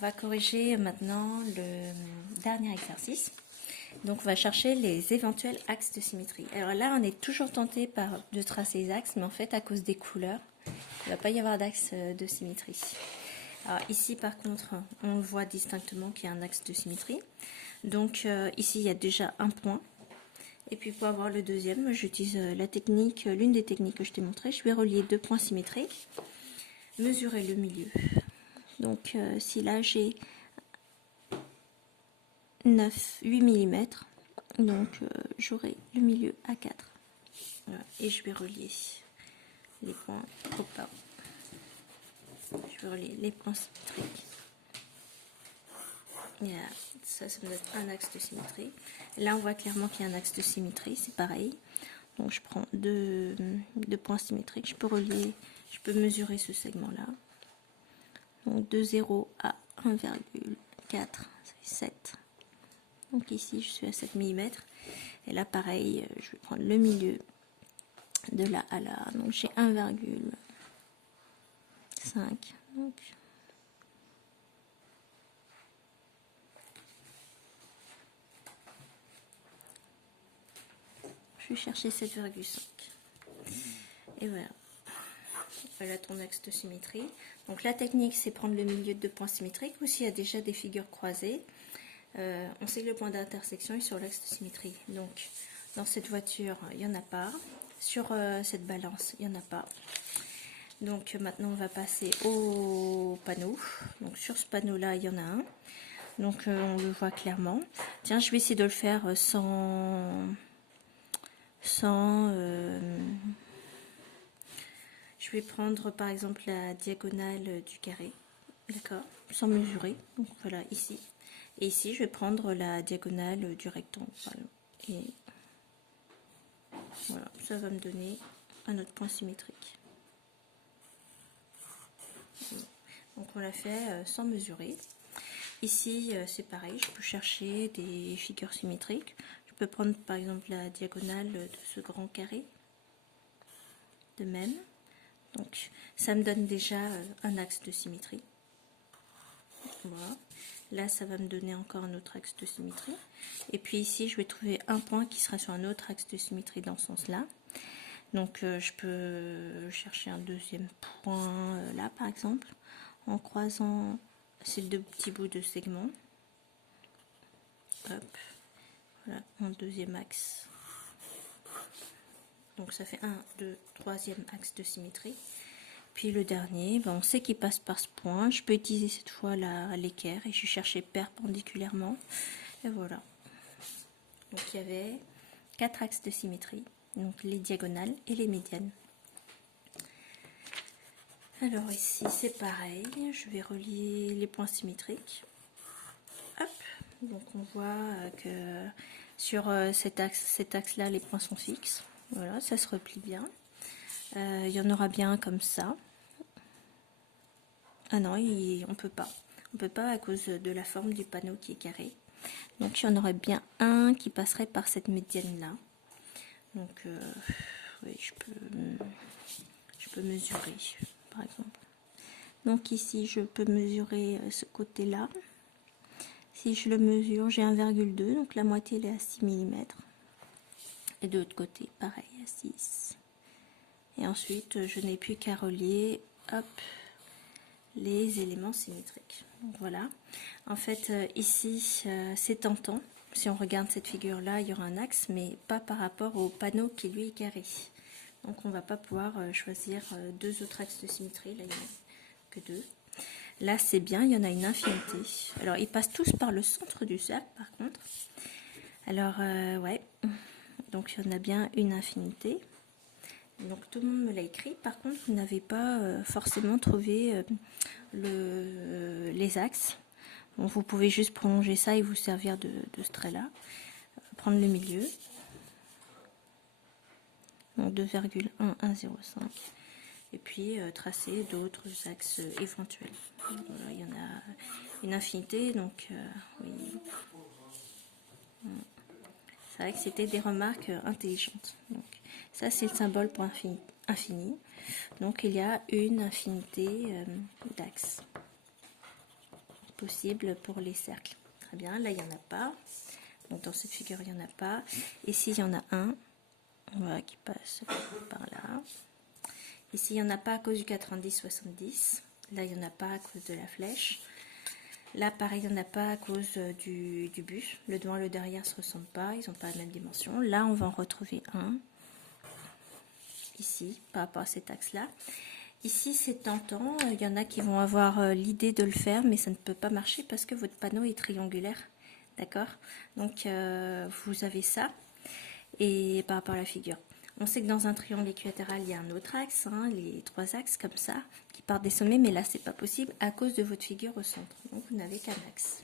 va corriger maintenant le dernier exercice. Donc on va chercher les éventuels axes de symétrie. Alors là on est toujours tenté de tracer les axes, mais en fait à cause des couleurs, il ne va pas y avoir d'axe de symétrie. Alors ici par contre on voit distinctement qu'il y a un axe de symétrie. Donc ici il y a déjà un point. Et puis pour avoir le deuxième, j'utilise la technique, l'une des techniques que je t'ai montré. Je vais relier deux points symétriques, mesurer le milieu. Donc si là j'ai 8 mm, donc j'aurai le milieu à 4. Voilà. Et je vais relier les points au pas. Je vais relier les points symétriques. Et là, ça me donne un axe de symétrie. Là, on voit clairement qu'il y a un axe de symétrie, c'est pareil. Donc, je prends deux points symétriques. Je peux relier, je peux mesurer ce segment-là. Donc, de 0 à 1,4, ça fait 7. Donc, ici, je suis à 7 mm. Et là, pareil, je vais prendre le milieu de là à là. Donc, j'ai 1,5. Donc, je vais chercher 7,5. Et voilà. Voilà ton axe de symétrie. Donc la technique, c'est prendre le milieu de deux points symétriques, ou s'il y a déjà des figures croisées, on sait que le point d'intersection est sur l'axe de symétrie. Donc dans cette voiture, il n'y en a pas. Sur cette balance, il n'y en a pas. Donc maintenant, on va passer au panneau. Donc sur ce panneau-là, il y en a un. Donc on le voit clairement. Tiens, je vais essayer de le faire je vais prendre par exemple la diagonale du carré, d'accord, sans mesurer. Donc voilà, ici. Et ici, je vais prendre la diagonale du rectangle. Et voilà, ça va me donner un autre point symétrique. Donc on l'a fait sans mesurer. Ici, c'est pareil, je peux chercher des figures symétriques. Je peux prendre par exemple la diagonale de ce grand carré. De même. Donc ça me donne déjà un axe de symétrie. Voilà. Là, ça va me donner encore un autre axe de symétrie. Et puis ici, je vais trouver un point qui sera sur un autre axe de symétrie dans ce sens-là. Donc je peux chercher un deuxième point là, par exemple, en croisant ces deux petits bouts de segment. Hop, voilà, mon deuxième axe. Donc ça fait 1, 2, troisième axe de symétrie. Puis le dernier, ben on sait qu'il passe par ce point. Je peux utiliser cette fois l'équerre et je cherchais perpendiculairement. Et voilà. Donc il y avait 4 axes de symétrie, donc les diagonales et les médianes. Alors ici c'est pareil, je vais relier les points symétriques. Hop, donc on voit que sur cet axe-là, les points sont fixes. Voilà, ça se replie bien. Il y en aura bien comme ça. Ah non, on peut pas. On peut pas à cause de la forme du panneau qui est carré. Donc il y en aurait bien un qui passerait par cette médiane-là. Donc oui, je peux mesurer, par exemple. Donc ici, je peux mesurer ce côté-là. Si je le mesure, j'ai 1,2, donc la moitié elle est à 6 mm. Et de l'autre côté, pareil, à 6. Et ensuite, je n'ai plus qu'à relier, hop, les éléments symétriques. Donc voilà. En fait, ici, c'est tentant. Si on regarde cette figure-là, il y aura un axe, mais pas par rapport au panneau qui lui est carré. Donc on ne va pas pouvoir choisir deux autres axes de symétrie. Là, il n'y en a que deux. Là, c'est bien, il y en a une infinité. Alors, ils passent tous par le centre du cercle, par contre. Alors, ouais. Donc, il y en a bien une infinité. Donc, tout le monde me l'a écrit. Par contre, vous n'avez pas forcément trouvé les axes. Bon, vous pouvez juste prolonger ça et vous servir de ce trait-là. Prendre le milieu. Donc, 2,1105. Et puis tracer d'autres axes éventuels. Voilà, il y en a une infinité, donc oui. C'est vrai que c'était des remarques intelligentes. Donc, ça, c'est le symbole pour infini. Donc, il y a une infinité d'axes. possible pour les cercles. Très bien, là il n'y en a pas. Donc dans cette figure il n'y en a pas. Ici il y en a un, voilà, qui passe par là. Ici il n'y en a pas à cause du 90-70. Là il n'y en a pas à cause de la flèche. Là pareil il n'y en a pas à cause du bus. Le devant et le derrière ne se ressemblent pas, ils n'ont pas la même dimension. Là on va en retrouver un. Ici par rapport à cet axe là. Ici c'est tentant, il y en a qui vont avoir l'idée de le faire mais ça ne peut pas marcher parce que votre panneau est triangulaire, d'accord? Donc vous avez ça et par rapport à la figure. On sait que dans un triangle équilatéral il y a un autre axe, hein, les trois axes comme ça qui partent des sommets, mais là c'est pas possible à cause de votre figure au centre, donc vous n'avez qu'un axe.